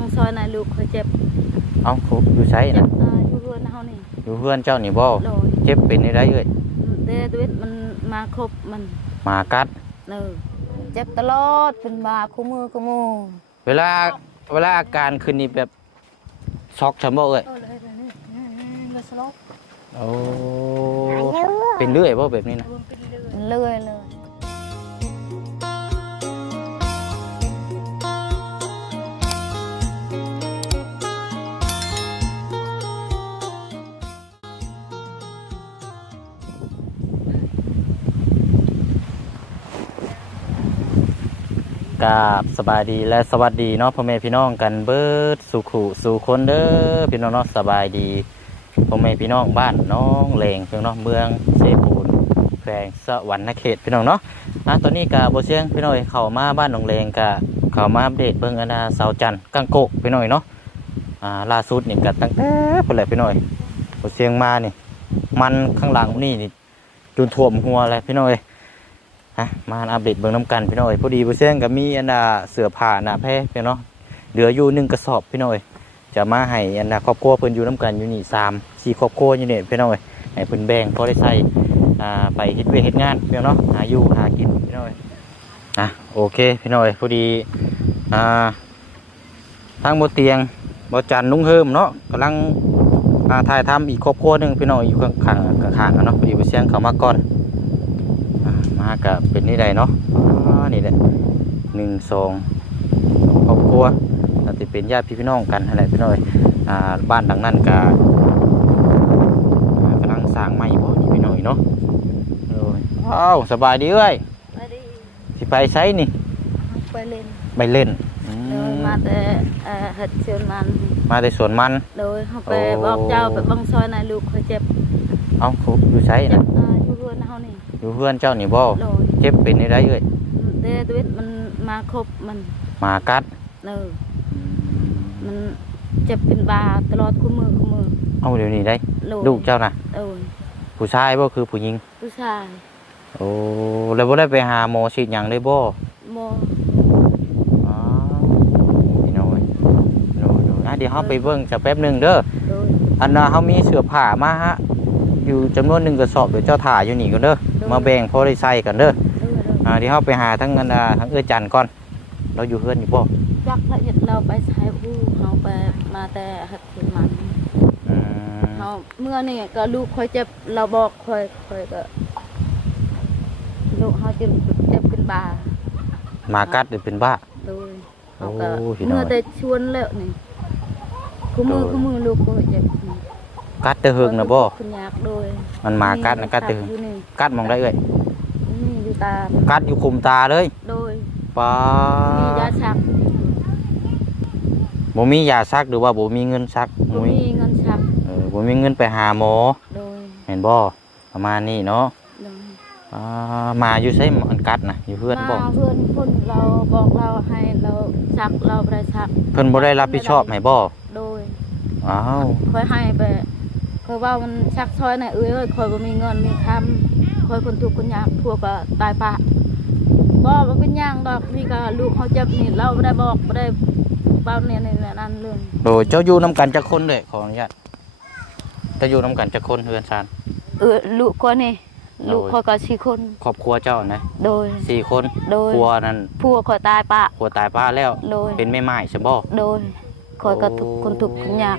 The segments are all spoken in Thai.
บังซอยน่ะลูกเขาเจ็บเอ้าผู้อยู่ไสเจ็น่ะบเอ่ออยู่เรือนเฮานี่อยู่เพื่อนเจ้านี่บ่โดยเจ็บเป็นได้ไรเอ้ยเดดวิดมันมาครบมันหมากัดเนอเจ็บตลอดเป็นบาคู่มือคู่มือเวลาเวลาอาการขึ้นนี่แบบช็อกใช่บ่เอ้ยเออเลยเลยนี่เลยสลบโอ้เป็นเรื่อยบ่แบบนี้นะเลื่อยเลย กราบสบายดีและสวัสดีเนาะพ่อแม่พี่น้องกันเบิดสุขุสู่คนเด้อพี่น้องเนาะสบายดีพ่อแม่พี่น้องบ้านน้องเลงพี่น้องเมืองเสปูนแขวงสวรรณเขตพี่น้องเนาะอะตอนนี้กะบ่เชียงพี่น้อยเข้ามาบ้านน้องเลงกะเข้ามาอัปเดตเบิ่งอนาเสาจันทร์กังโกกพี่น้อยเนาะอ่าล่าสุดนี่ก็ตั้งแต่พุ่นแหละพี่น้อยบเชียงมานี่มันข้างหลังนี่นี่จนท่วมหัวเลยพี่น้อยะมาอัปเดตเบิ่งน้ำกันพี่น้อยพอดีเชี่ยงก็มีอันน่ะเสือผ้าหน้าแพร่พี่น้องเหลืออยู่หนึ่งกระสอบพี่น้อยจะมาให้อันน่ะครอบครัวเพิ่นอยู่น้ำกันอยู่นี่สามสี่ครอบครัวอยู่นี่พี่น้อยให้เพิ่นแบ่งพอได้ใช้อ่ไปเฮ็ดเวยเฮ็ดงานพี่น้องเนาะหาอยู่หากินพี่น้อยอะโอเคพี่น้อยพอดีอ่าทางบ่เตียงบ่จันนุ่งเฮิมเนาะกำลังอ่าถ่ายทำอีกครอบครัวหนึ่งพี่น้อยอยู่ข้างๆข้างๆกันเนาะพอดีเชี่ยงเขามาก่อน มากับเป็นนี่ใดเนาะอ๋อนี่แหละหนึ่งสองครอบครัวอาจจะเป็นญาติพี่น้องกันอะไรพี่น้อยอ่าบ้านดังนั้นก็อ่ากำลังสร้างใหม่บ่นี่พี่น้อยเนาะโอ้ยอ้าวสบายดีเอ้ยไปดิสิไปไสนี่ไปเล่นไปเล่นอืโดยมมาแต่เอ่อเฮ็ดเชิญมันมาในสวนมันโดยเขาไปโอ้บอกเจ้าไปบังซอยน่ะลูกเขาเจ็บเอ้าเขาอยู่ไสเจ็นะบเอ่ออยู่เรือนเฮานี่ อยู่เพื่อนเจ้านี่บ่โดยเจ็บเป็นได้ไรเอ้ยเดดวิดมันมาครบมันหมากัดเนอมันเจ็บเป็นบาตลอดคู่มือคู่มือเอ้าเดี๋ยวนี้ได้โดยลูกเจ้าน่ะ โดยผู้ชายบ่คือผู้หญิง ผู้ชายโอ้แล้วบ่ได้ไปหาหมอฉีดหยังได้บ่ โมอ๋อพี่น้อยโน้โน้นะเดี๋ยวเฮาไปเบิ่งจะแป๊บหนึงเด้อ โดยอันน่ะเฮามีเสื้อผ้ามาฮะ อยู่จำนวนหนึ่งกระสอบเดี๋ยวเจ้าถ่าอยู่นี่ก่อนเด้อ มาแบ่งพอได้ใส่กันเด้อโดยโดยอ่าเดี๋ยวเฮาไปหาทั้งอันน่ะทั้งเอื้อจันทร์ก่อน เราอยู่เฮือนอยู่บ่จักละเอียดเราไปใช้ผู้เขาไปมาแต่เฮ็ดเชิญมันอืมเขาเมื่อนี่ก็ลูกคอยเจ็บเราบอกคอยคอยก็ลูกเขาเจ็บเจ็บเป็นบาหมากัดหรือเป็นบ้า โดยเขาก็โอ้พี่น้อย เมื่อแต่ชวนแล้วนี่คู่มือโดยคู่มือลูกก็เจ็บ กัดแต่เฮิงน่ะบ่คุณยากโดยมันหมากัดนะกัดแต่เฮิงอยู่นี่กัดมองได้เอ้ยนี่อยู่ตากัดอยู่คุมตาเลยโดยป้ามียาชักบ่มียาซักหรือว่าบ่มีเงินซักบ่บ่มีมีเงินชักเออบ่มีเงินไปหาหมอโดยเห็นบ่ประมาณนี้เนาะโดยอ่ามาอยู่ใช้มันกัดนะอยู่เพื่อนบอกมาเพื่อนคนเราบอกเราให้เราชักเราบ่ไปชัก เพิ่นบ่ได้รับผิดชอบให้บ่โดยอ้าวคอยให้ไปค อยว่ามันชักซอยไหนเอ้ยเอ้ยคอยบ่มีเงินมีคำคอยคนทุกข์คนยากพวกก็ตายปะบ่บ่เป็นหยังดอกนี่ก็ลูกเขาเจ็บนี่เราบ่ได้บอกบ่ได้เป้าเนี่ยนี่นั่นเรื่องโดยเจ้าอยู่นํกันจักคนเลยขออนุญาตเจะอยู่นํกันจักคนเฮือนซานเออลูกคนนี่โดยลูกคอยก็สี่คนครอบครัวเจ้านะโดยสี่คนโดยครัวนั้นพวกคอยตายปะครัวตายป้าแล้วโดยเป็นแม่ไม้ใช่บ่โดยคอยก็ทุกข์คนทุกข์คนยาก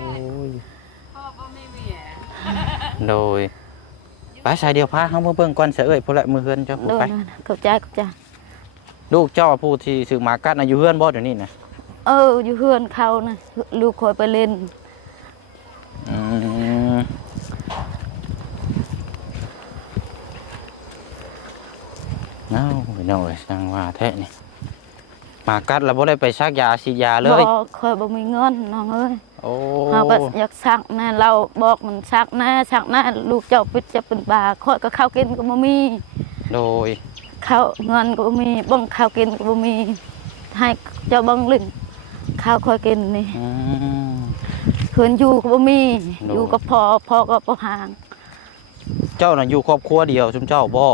โดยไปสายเดียวพาเฮามาเบิ่งก่อนเสยเอ้ยพุ่นละมือเฮือนเจ้าโดยไปเข้าใจเข้าใจ ลูกเจ้าผู้ที่ซื้อหมากัดน่ะอยู่เฮือนบ่เดี๋ยวนี้น่ะเออ อยู่เฮือนเขานะลูกคอยไปเล่น อืมเอ้าพี่น้อยสังว่าแท้นี่ หมากัดแล้วบ่ได้ไปซักยาฉีดยาเลยบ่คอยบ่มีเงินน้องเอ้ยโอ้เขาก็อยากซักแน่เราบอกมันซักแน่ซักแน่ลูกเจ้าปิดจะเป็นบาคอยก็ข้าวกินก็บ่มี โดยข้าวเงินก็บ่มีบังข้าวกินก็บ่มี ให้เจ้าบังลึงข้าวคอยกินนี่อืมเพิ่นอยู่ก็บ่มีโดอยู่กับพ่อพ่อก็บ่ห่าง เจ้าน่ะอยู่ครอบครัวเดียวชุมเจ้าบ่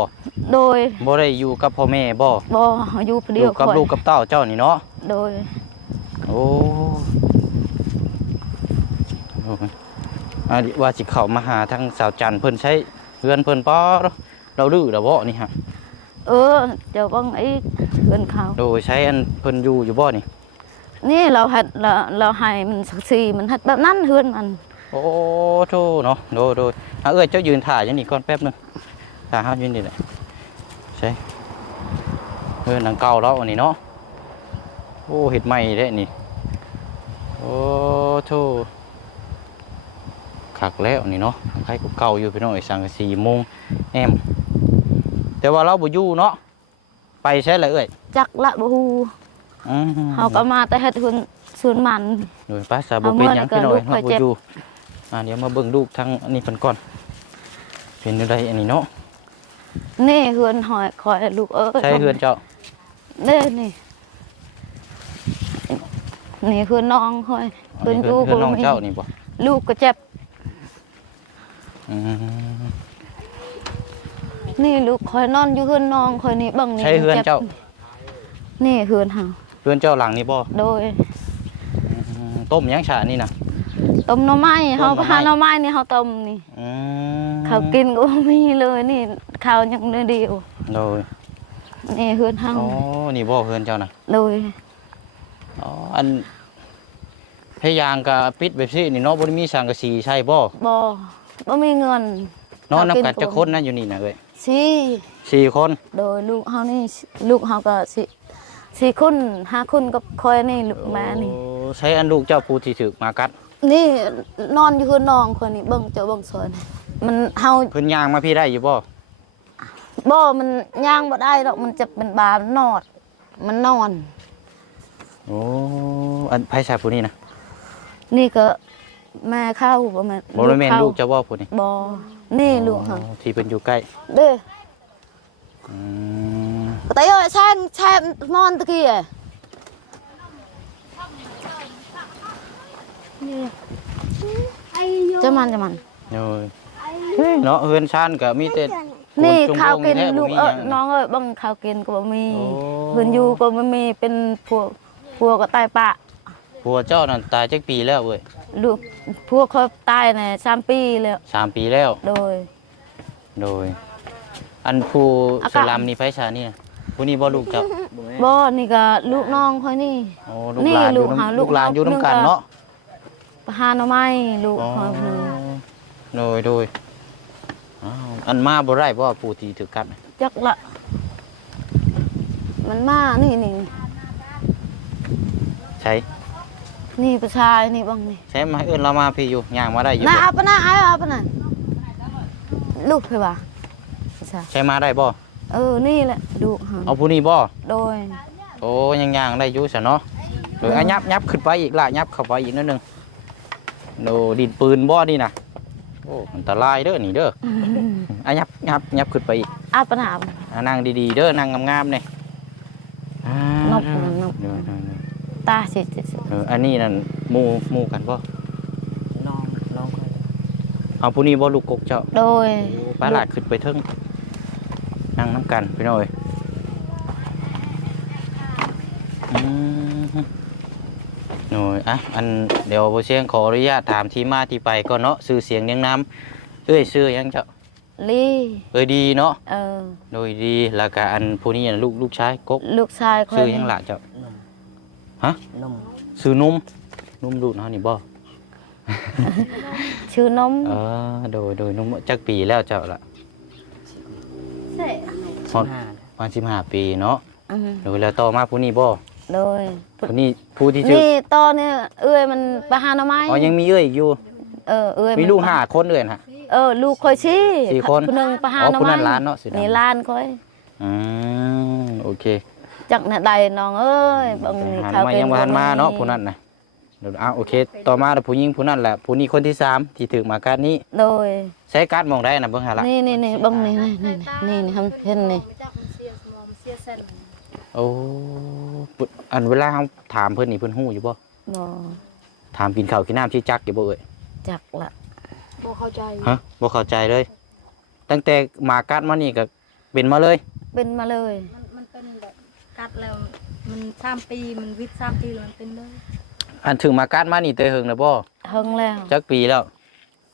โดยบ่ได้อยู่กับพ่อแม่บ่บ่อยู่ผู้อเดียวยู่กับข้อยลูกกับเต้าเจ้านี่เนาะโดยโอ้อ้ยอ่าว่าสิเข้ามาหาทางสาวจันทร์เพิ่นใช้เฮือนเพิ่นป้อเราดื้อแล้วบ่นี่ฮะเออเดี๋ยวบังไอ้เพื่อนเขา โดยใช้อันเพิ่นอยู่อยู่บ่นี่ นี่เราหัดเราเราให้มันสักสีมันหัดแบบนั้นเฮือนมัน โอ้โธ่เนาะโดยโดยอะเอ้ยเจ้ายืนถ่ายจังนี่ก่อนแป๊บหนึงถ่ายเฮายืนนี่แหละใช่เฮือนหลังเก่าแล้วอันนี้เนาะโอ้เฮ็ดใหม่เด้นี่โอ้โธ่คักแล้วนี่เนาะใครก็เก่าอยู่พี่น้องไอ้สังกะสีมุงแอมแต่ว่าเราบ่อยู่เนาะไปใช่เลยเอ้ยจักละบ่ฮู้อืมเฮาก็มาแต่เฮ็ดเฮือนสวนมันโดยภาษาบ่เป็นหยังพี่น้อยเอาเฮาเมื่อบ่ก็ลูกไปเจ็บอยู่ อ่าเดี๋ยวมาเบิ่งลูกทางอันนี้เพิ่นก่อน เป็นจังไดอันนี้เนาะนี่เฮือนหอยคอยลูกเอ้ยใช่เฮือนเจ้าเด้นี่นี่เฮือนน้องคอยอันนี้เพิ่นเฮือนอยู่เฮือนน้องบ่มีเจ้านี่บ่ลูกก็เจ็บอืมนี่ลูกคอยนอนอยู่เฮือนน้องคอยนี่เบังนี่ใช่เฮือนเจ้า นี่เฮือนเฮาเฮือนเจ้าหลังนี่บ่โดยอืมต้มหยังฉานี่น่ะ ต้มหน่อไม้เฮาต้มหน่อไม้หาหน่อไม้นี่เฮาต้มนี่ อืมข้าวกินก็บ่มีเลยนี่ข้าวยังเดียวโดยนี่เฮือนเฮาอ๋อนี่บ่เฮือนเจ้าน่ะโดยอ๋ออันพยายางก็ปิดแบบนี้นี่เนาะบ่ได้มีสังกะสีใช่บ่บ่บ่มีเงินนอนนํกันเขากินจักคนนะอยู่นี่น่ะเอ้ยสิสี่คนโดยลูกเฮานี่ลูกเฮาก็สิสี่คนห้าคนกับคอยนี่ลูกแม่นี่โอ้ใช้อันลูกเจ้าผู้ที่ถูกมากัด นี่นอนอยู่คือน้องคนนี้เบิ่งเจ้าเบิ่งซอยนี่มันเฮาเพิ่นย่างมาพี่ได้อยู่บ่บ่มันย่างบ่ได้ดอกมันจะเป็นบามันนอด มันนอน โอ้อันไผชายผู้นี้นะนี่ก็แม่เข้าบ่แม่นบ่ได้แม่นเข้าลูกเจ้าบ่ผู้นี้บ่นี่ลูกเฮาอ๋อที่เพิ่นอยู่ใกล้เด้ออืม แต่เอ้ยแช่งแช่นอนตะกี้อะ จะมันจะมันโอ้ยเนาะเฮือนชานก็มีแต่นี่จงข้าวกินแท้ลูกบ่มีเอ้หยยังน้องเอ้ยบังข้าวกินก็บ่มีโอ้เพิ่นอยู่ก็บ่มีเป็นพวกพวกก็ตายปะผัวเจ้านั่นตายจักปีแล้วเว้ยลูกพวกเขาตายน่ะ3ปีแล้วสามปีแล้ว โดย โดย อันผู้อาสกาศลามนี่ไผชานี่นะผู้นี้บ่ลูกเจ้าบ่นี่ก็ลูกน้องค่อยนี่โอ้ลูกนี่หลานอลูยู่กหานำลูลูกกหลานอยู่นํกันนึงก็เนาะไป หาหน่อไม้ลูกอ๋อค่อยนึงโดยโดยอ้าวอันมาบ่ได้บ่ผู้ที่ถูกกัดน่ะจักละ มันมานี่นี่ใช่นี่ผู้ชายนี่บังนี่ใช่มาเอิ้นเรามาพี่อยู่ย่างมาได้อยู่น่าบ่เอาปะนะเอาเอาปะนะลูกเพิ่นว่าผู้ชายใช่มาได้บ่เออนี่แหละลูกเฮาเอาผู้นี้บ่โดย โอ้ยังย่างได้อยู่ซะเนาะโดยอะยับยับขึ้นไปอีกล่ะยับเข้าไปอีกนิดนึง โดดินปืนบ่นี่นะโอ้อันตรายเด้อนี่เด้ออะยับยับยับขึ้นไปอีกเอาปะนะอะนั่งดีๆเด้อนั่งงามๆนี่อ่านบมันนบเด้อเด้อเด้อตาสิสิสิเอออันนี้นั่นหมู่หมู่กันบ่น้องน้องค่อยเอาผู้นี้บ่ลูกกกเจ้า โดย ปลาหลาดขึ้นไปเทิงนั่งน้ำกันพี่น้อยอืมหน่ อยอะอันเดี๋ยวโบเชียงขออนุญาตถามที่มาที่ไปก่อนเนาะชื่อเสียงเรียังน้ำเอ้ยชื่อหยังเจ้าลีเอ้ยดีเนาะเออ โดยดีแล้วก็อันผู้นี้น่ะลูกลูกชายกกลูกชายค่อยชื่อหยังล่ะเจ้านมฮะนมชื่อนุ่มนุ่มลูกเนาะนี่บ่ ชื่อนมเออโดยโดยนุ่มจักปีแล้วเจ้าละสิบห้า ประมาณสิบห้าปีเนาะอืมโดยแล้วต่อมาผู้นี้บ่ โดยผู้นี้ผู้ที่ชื่อนี่ตอนเนี่ยเอ้ยมันไปหาหน่อไม้อ๋อยังมีเอ้ยอีกอยู่ เออเอ้ยมีนลูกห้าคนเลยนะ เออลูกค่อยชี้สี่คนผู้หนึงไปหาอ๋อหน่อผู้นั้ไม้นหลานเนาะสินะนี่หลานค่อยอืมโอเคจักน่ะใดน้องเอ้ยบางนี่หันข้าวมากินยังบ่ทันมาเนาะบ่ผู้นั้นนะเดี๋ยวอะโอเค ต่อมาแล้วผู้หญิงผู้นั้นแหละผู้นี้คนที่สามที่ถึงมาการนี้โดยใช้การดมองได้นะเบิ่งหาละนี่นี่นี่บางนี่นี่นี่นี่นี่ทำเห็นนี่โอ้ปุ๊บ อันเวลาเราถามเพิ่นนี่เพิ่นฮู้อยู่บ่บ่ถามกินข้าวกินน้ำชื่อจักอยู่บ่เอ่ยจักละบ่เข้าใจฮะบ่เข้าใจเลย ตั้งแต่มากัดมานี่ก็เป็นมาเลยเป็นมาเลย มันมันเป็นแบบกัดแล้ว มันสามปีมันวิทย์สามปีแล้วมันเป็นเลยอันถึงมากัดมานี่เตยเฮิงแล้วบ่หเฮิงแล้วจักปีแล้ว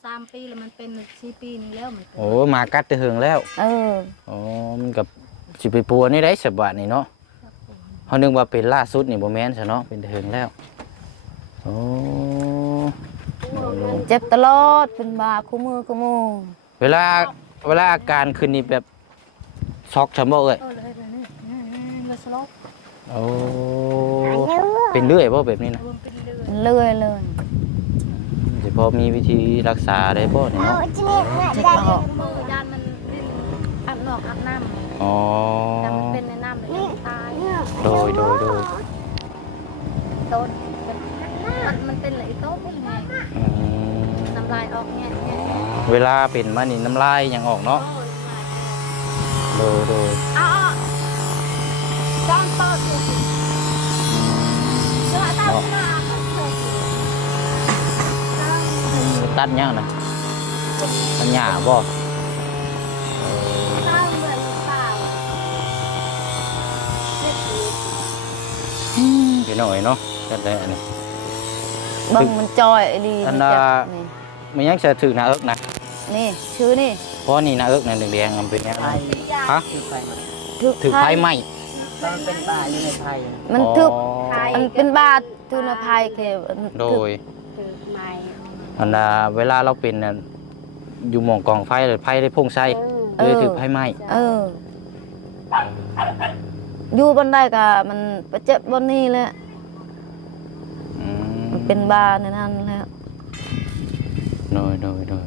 สามปีแล้วมันเป็นสี่ปีนี้แล้วมันเป็นโอ้มากัดแตะเหิงแล้ว เอออ๋อมันกับสิไปปัวนี่ได้สบาทนี่เนาะ เฮานึกว่าเป็นล่าสุดนี่บ่แม่นซะเนาะเป็นแตะเหิงแล้วโอ้เจ็บตลอดเป็นบาคู่มือคู่มือเวลาเวลาอาการขึ้นนี่แบบช็อกซำบ่เอ้ยเออเลยเลยนี่อืมอืมเลยสลบโอ้เป็นเรื่อยบ่แบบนี้นะรวมเป็นเดือนมันเลื่อยเลยสิพอมีวิธีรักษาได้บ่นี่เนาะเจ็บออกมือยานมันดิ้นอัดนอกอัดน้ำอ๋อ โดยโดยโดยต้นมันมันเป็นไหลโต๊ะเป็นไงอืมน้ำลายออกเนี่ยเนี่ยเนี่ยเวลาเป็นมานี่น้ำลายยังออกเนาะโดยโดยอ้าวจอนเปิดเลยจะตามหน้ามันเลยตัดยังนะตัดหญ้าบ่เออ ตามเหมือนเปล่าเล็กดี พี่น้อยเนาะตัดได้อันนี้เบิ่งมันจอยไอ้ดีอันมันน่ะเจ็บนี่มันยังจะถือหน้าเอิกนะนี่ชื่อนี่เพราะนี่หน้าเอิกนั่นแดงๆมันเป็นยังไฟฮะคือไฟมันถึกถือไฟไหม้ตอนเป็นบ้าอยู่ในไฟมันถึกอ๋อมันเป็นบาทุนภัยเคมันโดถึกยคือไม้อันน่ะเวลาเราเป็นน่ะอยู่หม่องกองไฟหรือไฟได้พุ่งใส่เลยถือไฟไหม้เออ อยู่บนได้ก็มันไปเจ็บบนนี้แหละอืมมันเป็นบาในนั้นแล้วโดยโดยโดย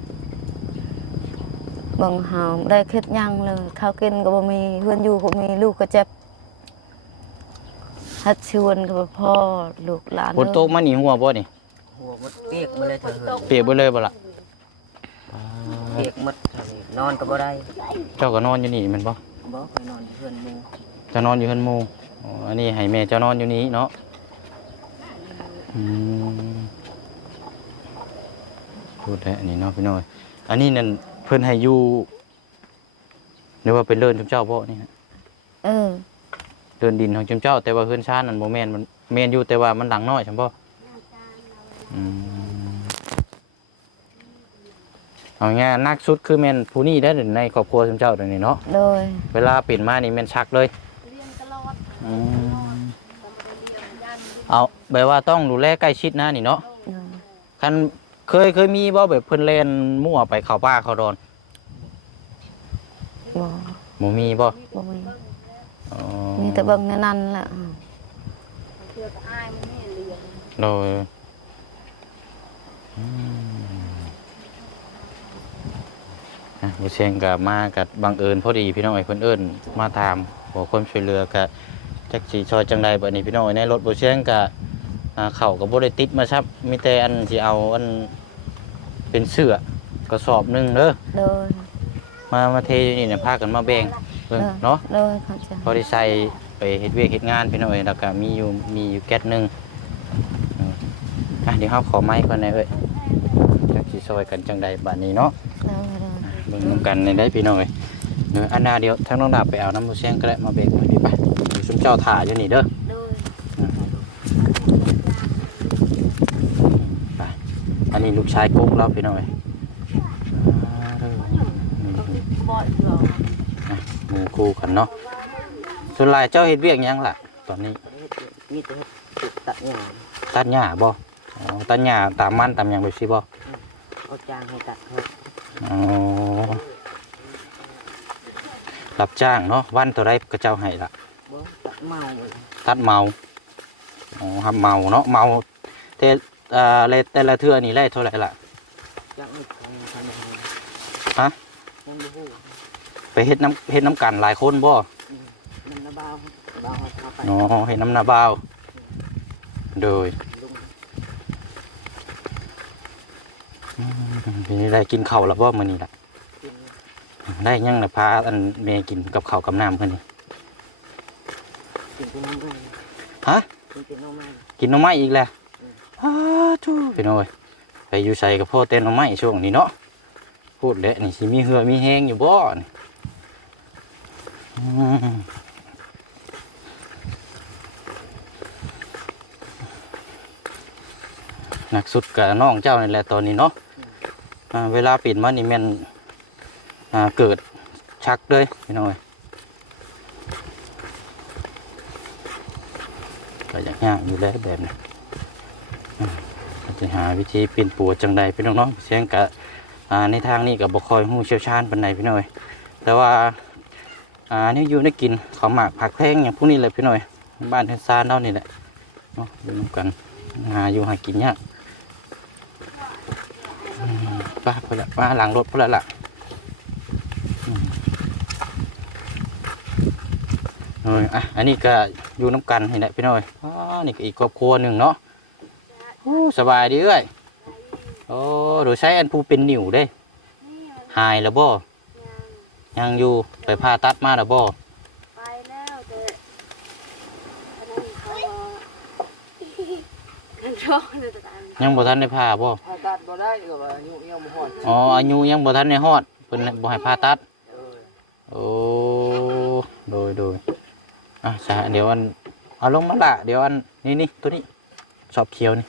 เบิ่งหาวได้คิดหยังเลยข้าวกินก็บ่มีเพื่อนอยู่ก็มีลูกก็เจ็บฮัดชวนก็บ่พ่อลูกหลานฝนตกมานี่หัวบ่นี่หัวหมดเปียกหมาเลยเถอะเปียกไปเลยบ่ล่ะเปียกหมดเถอะนอนก็บ่ได้เจ้าก็นอนอยู่นี่แมันบ่บ่ไปนอนเพื่อนหมู เจะนอนอยู่เฮือนหมู่อ๋ออันนี้ให้แม่เจ้านอนอยู่นี้เนาะอืมพูดได้อันนี้เนาะพี่น้อยอันนี้นั่นเพิ่นให้อยู่หรือว่าเป็นเลินชุมเจ้าบ่นี่ฮะเออเดินดินของชุมเจ้า แต่ว่าเฮือนชานนั่นบ่แม่นมันแม่นอยู่แต่ว่ามันหลังน้อยใช่บ่อืมเอาง่ายๆนักสุดคือแม่นผู้นี้ได้อในครอบครัวชุมเจ้าเดี๋ยวนี้เนาะ โดย เวลาเปลี่ยนมานี่แม่นชักเลย เอาแบบว่าต้องดูแลใกล้ชิดนะนี่เนาะโดยคันเคยเคยมีบ่แบบเพิ่นเล่นมั่วไปเข้าป่าเข้าดอนบ่บ่มีบ่บ่มีอ๋อมีแต่เบิ่งในนั้นแหละเพื่อก็อายมันนี่เรียนโดยอืมอะบ่เชียงก็มากับบังเอิญพอดีพี่น้องไอ้เพิ่นเอิ้นมาถามขอความช่วยเหลือก็ จักสิช่วยจังใดบัดนี้พี่น้องในรถบ่เชียงก็อ่าเข้าก็บ่ได้ติดมาครับมีแต่อันสิเอาอันเป็นเสื้อกระสอบหนึงเด้อโดยมามาเทอยู่นี่เนี่ยพากันมาแบ่งเบิ่งเออเนาะโดยเข้าใจพอได้ใส่ไปเฮ็ดเวียกเฮ็ดงานพี่น้องเอ้ยแล้วก็มีอยู่มีอยู่แก๊สหนึงเอออะเดี๋ยวเฮาขอไม้ก่อนนะเอ้ยจักสิซอยกันจังใดบัดนี้เนาะโดยโดยเบิ่งนำกันในได้พี่น้องเอ้ยเดี๋ยวอันหนาเดียวทั้งน้องดาบไปเอาน้ำมูเชียงก็ได้มาแบ่งมาดีไปอยู่ชุมเจ้าถ่าอยู่นี่เด้อโดยไปอันนี้ลูกชายกุ๊กเราพี่น้องเอ้ยอ่าเด้อบ่อยหรออะหมู่คู่กันเนาะส่วนหลายเจ้าเฮ็ดเวียกหยังล่ะ ตอนนี้มีแต่ติดตัดหญ้าตัดหญ้าบ่อ๋อตัดหญ้าตามมันตามหยังแบบซี่บ่ เอาจางให้ตัดให้อ๋อรับจ้างเนาะวันตัวไรก็เจ้าให้ละบ่ตัด เมาเลยตัดเมาอ๋อครับเมาเนาะเมาแต่เอ่อเลยแต่ละเทื่อนี่ไล่เท่าไหร่ล่ะจักไม่ทำทำอะไรฮะยังบ่ฮู้ไปเฮ็ดน้ำเฮ็ดน้ำกันหลายคนบ่มันระบาวระบาวเอาไปอ๋อเฮ็ดน้ำหนาบ่าวโดยลุงอืมเป็นได้กินข้าวแล้วบ่มื้อนี้ล่ะกินได้ยังน่ะพาอันแม่กินกับข้าวกับน้ำเพิ่นนี่ กินเป็นน้ำไม้ฮะกินเป็นน้ำไม้กินหน่อไม้อีกแล้วอ้าทูพี่น้อยไปอยู่ใส่กับพ่อเต้นหน่อไม้ช่วงนี้เนาะพูดแล้วนี่สิมีเหือมีแห้งอยู่บ่นี่อืมหนักสุดกับน้องเจ้านี่แหละตอนนี้เนาะอ่าเวลาปิดมานี่แม่นอ่าเกิดชักเลยพี่น้องเอ้ย ก็อยากยากอยู่แล้วแบบนี้จะหาวิธีปิ่นปัวจังใดพี่น้องเนาะเสียงกะในทางนี้กับบคอยหูเชี่ยวชาญปานใดพี่น้อยแต่ว่าอ่านี่อยู่ได้กินข้าหมากผักแพงอย่างพวกนี้เลยพี่น้อยบ้านเทนซานเท่านี่แหละเนาะอยู่นกันหาอยู่หากินยากป้าไปละป้าหลังรถไปแล้วล่ะอืมเออะอันนี้ก็ อยู่น้ำกันนี่แหละพี่น้อยอ๋อนี่ก็อีกครอบครัวหนึ่งเนาะโอ้สบายดีเอ้ยโอ้โดยใช้อันผู้เป็นนิ่วเด้ หายแล้วบ่ยังอยู่ไปผ่าตัดมาแล้วบ่ไปแล้วแต่อันนั้นเขากันโชคเลยแต่อันยังบ่ทันได้ผ่าบ่ผ่าตัดบ่ได้ก็ว่าอายุยังบ่ฮอดอ๋ออายุยังบ่ทันได้ฮอดเพิ่นบ่ให้ผ่าตัดเออโอ้โดยโดย อะใช่เดี๋ยวอันเอาลงมาละเดี๋ยวอันนี่นี่ตัวนี้ชอบเขียวนี่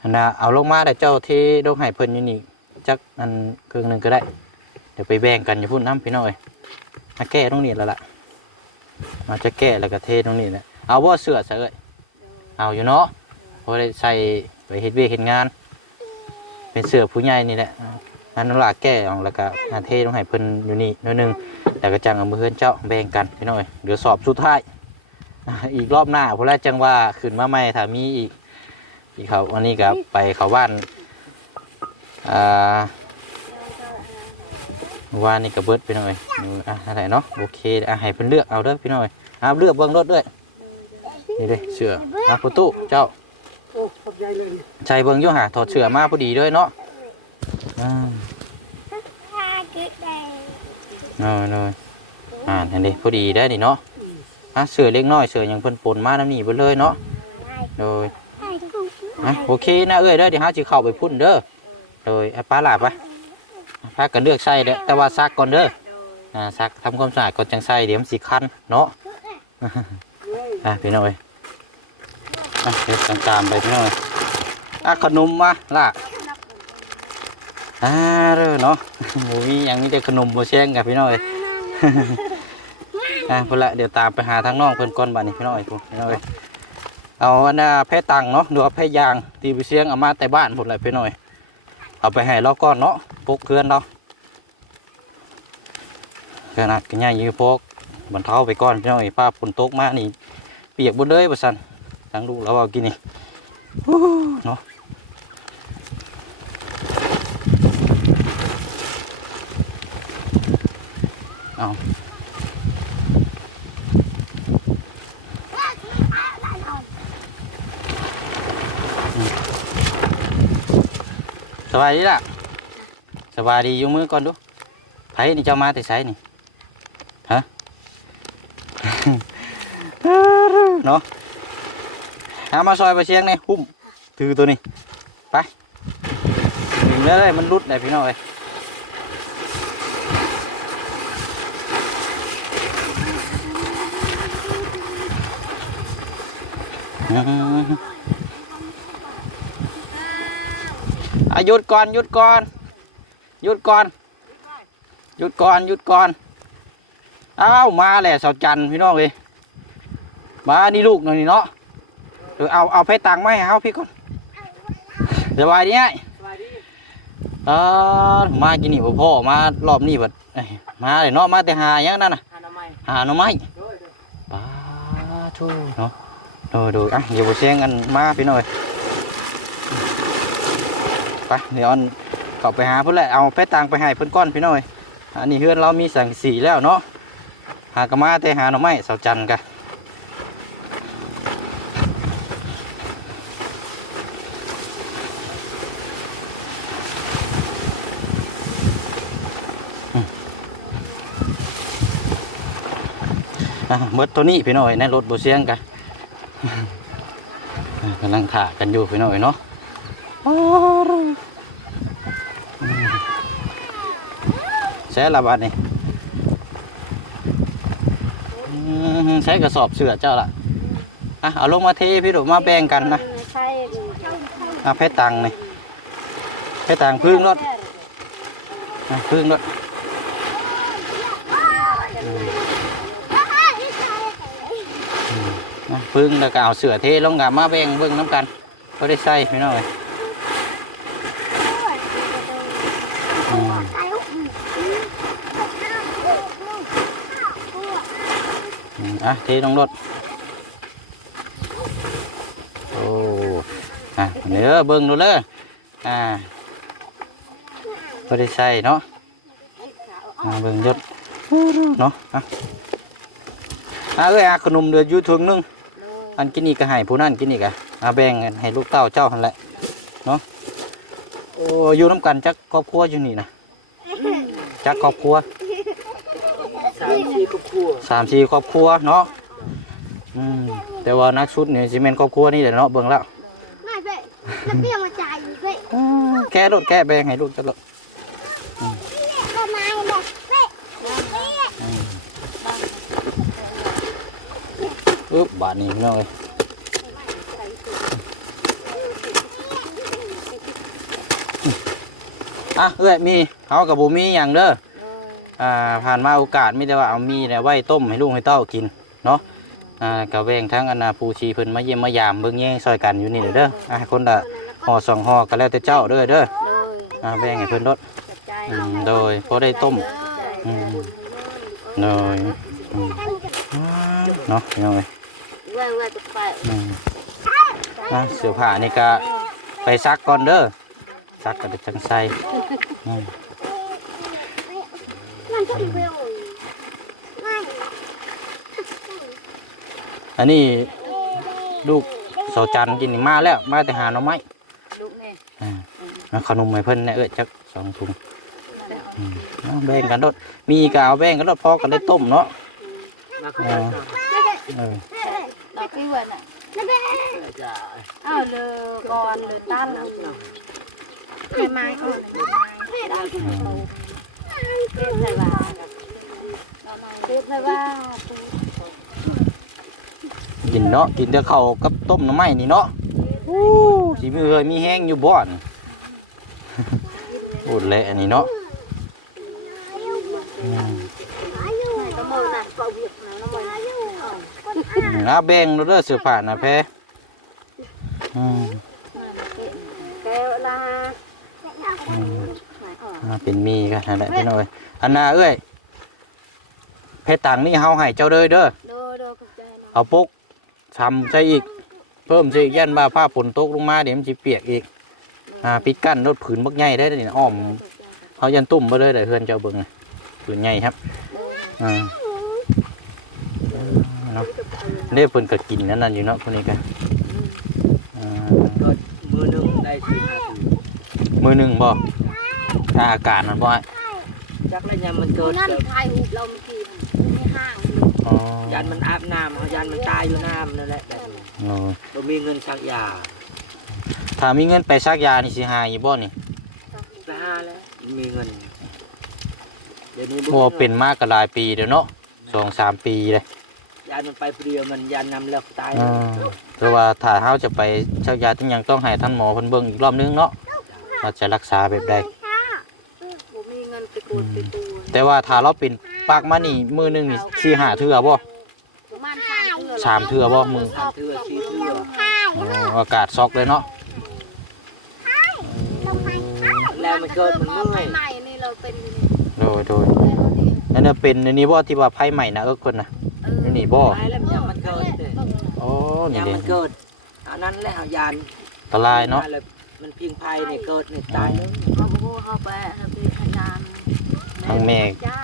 อันนะเอาลงมาแต่เจ้าที่ดงไห้เพิ่นอยู่นี่จักอันครึ่งหนึ่งก็ได้ เดี๋ยวไปแบ่งกันอย่าพูดน้ำพี่น้อยมาแก้ตรงนี้แล้วล่ะมาจะแก้แล้วก็เทตรงนี้แหละเอาว่าเสือใส่เลยเอาอยู่เนาะพอได้ใส่ไปเฮ็ดเวยกเฮ็ดงาน เป็นเสือผู้ใหญ่นี่แหละอันนั้นละแก้ออกแล้วก็อาเทต้องให้เพิ่นอยู่นี่นิดนึง แต่ก็จังเอามือเพื่อนเจ้าแบ่งกันพี่น้อยเดี๋ยวสอบสุดท้ายอีกรอบหน้าเพราะแรกจังว่าขึ้นมาใหม่ถ้ามีอีกอีกเขาวันนี้ก็ไปเขาบ้านอ่าว่านี่ก็เบิดพี่น้อยดูอะอะไรเนาะโอเคอะให้เพิ่นเลือกเอาเด้อพี่น้อยอะเลือกเบิ่งรถด้วยนี่เลยเสืออะประตูเจ้าโอ้ขอบใจเลยนี่ใจเบิ่งอยู่หาถอดเสือมาพอดีเลยเนาะอ่า ถ้าเกิดได้ น้อยน้อยอ่านเห็นดิพอดีได้ดิเนาะอะเสือเล็กน้อยเสือยังเพิ่นปนมาน้ำนี่เพิ่นเลยเนาะโดยอะโอเคนะเอ้ยเด้เดี๋ยวหาสิเข้าไปพุ่นเด้อโดยอะป้าหลาบไปพากันเลือกใส่เด้อแต่ว่าซักก่อนเด้ออ่าซักทำความสะอาดก่อนจังใส่เดี๋ยวมันสิคันเนาะอะพี่น้อยอะเดี๋ยวตามไปพี่น้อยอะขนมมาล่ะ อ่าเด้อเนาะหมูมีอย่างนี้แต่ขนมโบแซงกับพี่น้อยอะพุ่นละเดี๋ยวตามไปหาทางน้องเพิ่นก่อนบัดนี้พี่น้อยพุ่นพี่น้อยเอาอันน่ะแพ้ตังเนาะหรือว่าแพ้ยางที่ไปเสียงเอามาแต่บ้านพุ่นละพี่น้อยเอาไปให้เราก่อนเนาะปกเคือนเราขนาดกันย่าอยู่พกบรรเทาไปก่อนพี่น้อยป้าฝนตกมานี่เปียกบนเลยบ่ซั่นทั้งลูกแล้วเอากินนี่เนาะ เอาสบายดีล่ะสบายดีอยู่มือก่อนดูไผนี่เจ้ามาแต่ไสนี่ฮะเนาะหามาซอยไปเชียงนี่หุ้มถือตัวนี้ไปถึงแล้วเลยมันรุดได้พี่น้องเลย อืมอะหยุดก่อนหยุดก่อนหยุดก่อนหยุดก่อนหยุดก่อนเอ้าวมาแหละสาวจันทร์พี่น้องเลยมานี่ลูกหน่อยนี่เนาะเดี๋ยวเอาเอาไปตังค์มาให้เอาพี่ก่อนสบายดีไงสบายดีเออมากินนี่บ่พ่อมารอบนี้บัดเอ้ยมาเลยเนาะมาแต่หาหยังนั่นน่ะอนามัยหาหน่อไม้โดยโดยป้าทูเนาะ ดูดูอะเดี๋ยวบ่เสียงกันมาพี่หน่อยไปเดี๋ยวอันเข้าไปหาเพิ่นแหละเอาไปตังไปให้เพิ่อนก้อนพี่หน่อยอันนี้เฮือนเรามีสังกะสีแล้วเนาะหากะมาแต่หาหน่อไม้เสาจันทร์กะอะเมื่อตัวนี้พี่น้อยในรถบเสียงกัน กำลังถ่ากันอยู่พี่น้อยเนาะอ้าวอืมใช้ละบาทนี่อืมใช้กระสอบเสือเจ้าละอะเอาลงมาเทพี่ดูมาแบ่งกันนะใช่เอาเพชรตังนี่เพชรตังพึ่งรถอะพึ่งรถอะ พึ่งแล้วก็เอาเสือเทลงกับมาแบ่งเบิ่งน้ำกันก็ได้ใส่พี่น้องเลยอืมอะเทลงรถโอ้อะเนื้อเบิ่งดูเลยอ่าก็ได้ใส่เนาะอ่าเบิ่งยศเนาะอะอะเอ้ยอะขนมเดือดอยู่ถุงหนึง อันกินอีกก็ให้ผู้นั่นกินอีกอะอาแบ่งกันให้ลูกเต้าเจ้าหันแหละเนาะโอ้อยู่น้ำกันจักครอบครัวอยู่นี่นะจักครอบครัวสามสี่ครอบครัวสามสี่ครอบครัวเนาะอืมแต่ว่านักชุดนี่ซีเมนครอบครัวนี่แหละเนาะเบิ่งแล้วไม่เพ่น้ำเปรี้ยวมาจ่ายอีกเพ่แก้รถแก้แบ่งให้ลูกจักรถ อึ๊บบาทนี้พี่น้องเลยอะเอ้ยมีเขากับบุมีอย่างเด้ออ่าผ่านมาโอกาสไม่ได้ว่าเอามีเนี่ไว้ต้มให้ลูกให้เต้ากินเนาะอ่ากะแวงทั้งอนาปูชีเพิ่นมาเยี่ยมมายามเบิ่งแย่งซอยกันอยู่นี่เด้ออ่าคนละห่อสองห่อก็แล้วแต่เจ้าเด้อเด้ออ่าแบ่งให้เพิ่นรดอืมโดยพอได้ต้มอืมโดยอืมเนาะยังไง เว้ยเว้ยจะไปอืมอะเสื้อผ้านี่ก็ไปซักก่อนเด้อซักก็ได้จังใส่อืมมันจะเปรี้ยวไม่อันนี้ลูกเสาจันทร์กินนี่มาแล้ว มาแต่หาหน่อไม้ลูกนี่อ่าเอาขนมให้เพิ่นเนี่ยเอ้ยจักสองถุงอืมเอาแบ่งกันรดมีกเอาแบ่งกันรดพอกันได้ต้มเนาะ มาเข้าเอมาอเออดอกที่วันอะน้ำเปรี้ยวจ้าอ้าวเลยก่อนเลยตั้นเอาไม่ไม่อ่อนเทพไทยว่ากับเทพไทยว่ากินเนาะกินแต่ข้าวกับต้มหน่อไม้นี่เนาะอู้สิมีเคยมีแห้งอยู่บ่อนโอดเละอันนี้เนาะอืม ก็มือนั่นก็เวียกนะน้ำมัน อืม เอาแบ่งเด้อเสื้อผ้านะแพ้อืมแก้วลาอืมอ่าเป็นมีกันนั่นแหละพี่น้อยอันน่าเอ้ยเพชรต่างนี่เฮาให้เจ้าเด้อเด้อ โดโดขอบใจนะเอาปุ๊กทำใส่อีก เพิ่มใส่อีกยันว่าผ้าฝนตกลงมาเดี๋ยวมันจะเปียกอีกอ่าปิดกั้นรถผืนบักใหญ่ได้นี่อ้อมเขายันตุ่มไปเลยแต่เฮือนเจ้าเบิ่งน่ะผืนใหญ่ครับอ่า เนาะเด้เพิ่นก็กินนั่นนั่นอยู่เนาะคนนี้กันอ่าก็มือหนึงได้สี่ห้าถุงมือหนึ่งบ่ถ้าอากาศมันบ่ให้จักแล้วยามมันเกิดนั่นเดี๋ยวถ่ายรูปเราเมื่อกี้ในห้างอ๋อยันมันอาบน้ำเอายันมันตายอยู่น้ำนั่นแหละโอ้บ่มีเงินชักยาถ้ามีเงินไปซักยานี่สิหายอยู่บ่นี่ไปหาแล้วมีเงินเดี๋ยวนี้บ่เป็นมากก็หลายปีเดี๋ยวเนาะสองสามปีเลย ยันมันไปเปรียวมันยันนำแล้วตายอ่าแต่ว่าถ้าเฮาจะไปชักยาต้องยังต้องให้ท่านหมอเพิ่นเบิ่งอีกรอบนึงเนาะว่าจะรักษาแบบใดผมมีเงินไปกูดไปกูแต่ว่าถ้าเราเป็นปากมานี่มือหนึงนี่สี่ห้าเทื่อบ่ประมาณสามเทื่อสามเทื่อบ่มือ สามเทื่อสี่เทื่ออ๋ออากาศซอกเลยเนาะแล้วมันเกิดมันเมื่อยใหม่นี่เราเป็นโดยโดยนั่นน่ะเป็นอันนี้บ่ที่ว่าไผใหม่นะเอิ้นเพิ่นน่ะอั นนี่บ่ตายแล้วยามมันเกิดเนี่ยอ๋อนี่ยามเด้มันเกิดอันนั้นแหละเอายันอันตรายเนาะมันพิงภัยเนี่ยเกิดเนี่ยตายแล้วเขาบอกเขาไปให้ไปทำงานทางแม่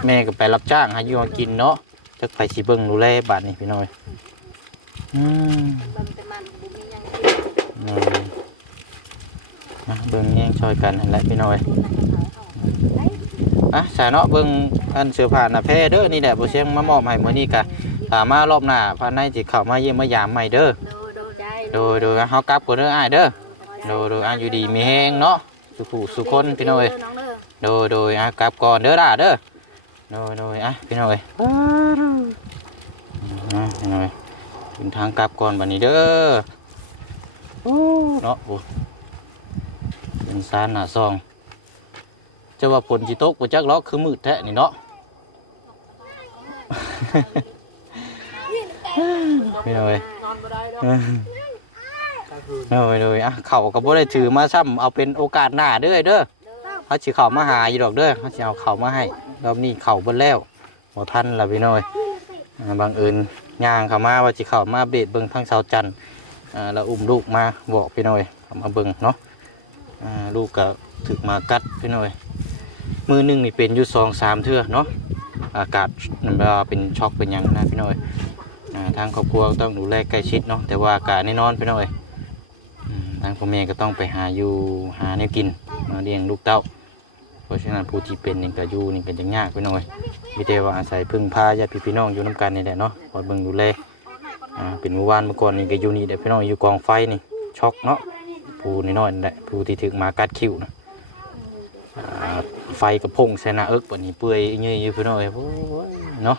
แม่ก็ไปรับจ้างหาอยู่หากินเนาะจักไปสิเบิ่งดูแลบาดนี้พี่น้อยอืมมันเป็นมันบุมียังอืมอะเบิ่งแย่งช่วยกันนั่นแหละพี่น้อยอะสายเนาะเบิ่งอันเสื้อผ้าหน้าแพรเด้อนี่แหละบ่เสียงมามอบให้มื้อนี้กะ ถามมารอบหน้าภายในสิเข้ามาเยี่ยมมายามใหม่เด้อโดโดใจโดยโดยเฮากลับก่อนเด้ออ้ายเด้อโดยโดยอ้ายอยู่ดีมีแฮงเนาะสุขุสุคนพี่น้อยน้องเด้อโดยโดยอะกลับก่อนเด้อล่ะเด้อโดยโดยอะพี่น้อยอะพี่น้อยถึงทางกลับก่อนบัดนี้เด้อโอ้เนาะโอ้เป็นซานหน้าซองจะว่าผลจิตกบ่จักล็อกคือมืดแท้นี่เนาะ ไม่เอาเลยนอนบ่ได้ดอกเออกลางคืนไม่เอาเลยอะเข่าก็บ่ได้ถือมาซ้ำเอาเป็นโอกาสหน้าเด้อเด้อเขาสิเข่ามาหาอยู่ดอกเด้อเขาสิเอาเข่ามาให้รอบนี้เข่าเบิ่แล้วบ่ทันละพี่น้อยอ่าบางเอิญย่างเข้ามาว่าสิเข่ามาเบดเบิ่งทางเสาจันทร์อ่าแล้วอุ้มลูกมาบอกพี่น้อยเอามาเบิ่งเนาะอ่าลูกก็ถึกมากัดพี่น้อยมือหนึงนี่เป็นอยู่สองสามเทื่อเนาะอากาศมันว่าเป็นช็อกเป็นหยังนะพี่น้อยอ่า ทางครอบครัวก็ต้องดูแลใกล้ชิดเนาะแต่ว่าอากาศแน่นอนพี่น้อยอืมทางพ่อแม่ก็ต้องไปหาอยู่หาแนวกินมาเลี้ยงลูกเต้า เพราะฉะนั้นผู้ที่เป็นนี่ก็อยู่นี่ก็ยังยากพี่น้อยมีแต่ว่าอาศัยพึ่งพาญาติพี่น้องอยู่น้ำกันนี่แหละเนาะคอยเบิ่งดูแลเป็นเมื่อวานเมื่อก่อนนี่ก็อยู่นี่แหละพี่น้องอยู่กองไฟนี่ช็อกเนาะผู้น้อยๆนั่แหละผู้ที่ถึกมากัดคิวนะไฟกระพงใส่หน้าเอิกปนี้เปื่อยเงี้ยอยู่พี่น้อยโอ้ยเนาะ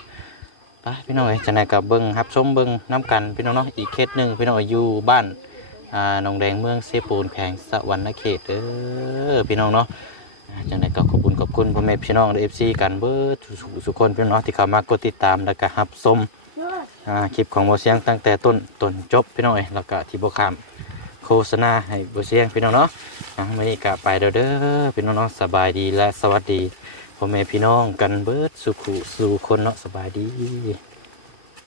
ไปพี่น้องเอ้ยจะไหนกับเบิ้งครับชมเบิ้งน้ำกันพี่น้องเนาะอีกเคสหนึ่งพี่น้องอยู่บ้านอ่าหนองแดงเมืองเซปูนแขวงสะวรรณเขตเด้อพี่น้องเนาะจังไหนก็ขอบคุณขอบคุณพ่อแม่พี่น้องเอฟซีกันเบิดสุขสุขคนพี่น้องที่เข้ามากดติดตามแล้วก็รับชมคลิปของโมเสียงตั้งแต่ต้นต้นจบพี่น้องเอ้ยแล้วก็ที่โบขามโฆษณาให้โบเสียงพี่น้องเนาะอ่าวันนี้ก็ไปเด้อเด้อพี่น้องเนาะสบายดีและสวัสดี พ่อแม่พี่น้องกันเบิดสุขุสู่คนเนาะสบายดี